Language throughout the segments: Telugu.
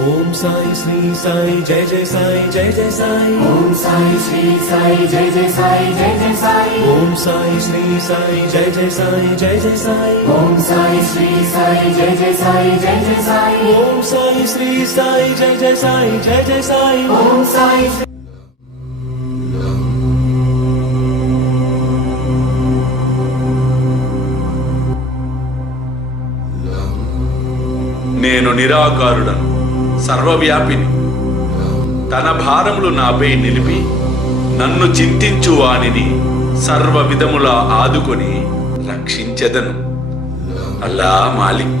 ओम साई श्री साई जय जय साई जय जय साई। ओम साई श्री साई जय जय साई जय जय साई। ओम साई श्री साई जय जय साई जय जय साई। ओम साई श्री साई जय जय साई जय जय साई। ओम साई श्री साई जय जय साई जय जय साई। ओम साई నేను నిరాకారుడను, సర్వవ్యాపిని. తన భారములు నాపై నిలిపి నన్ను చింతించు వానిని సర్వ విధములా ఆదుకొని రక్షించెదను. అల్లా మాలిక్,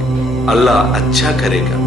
అల్లా అచ్చా కరేగా.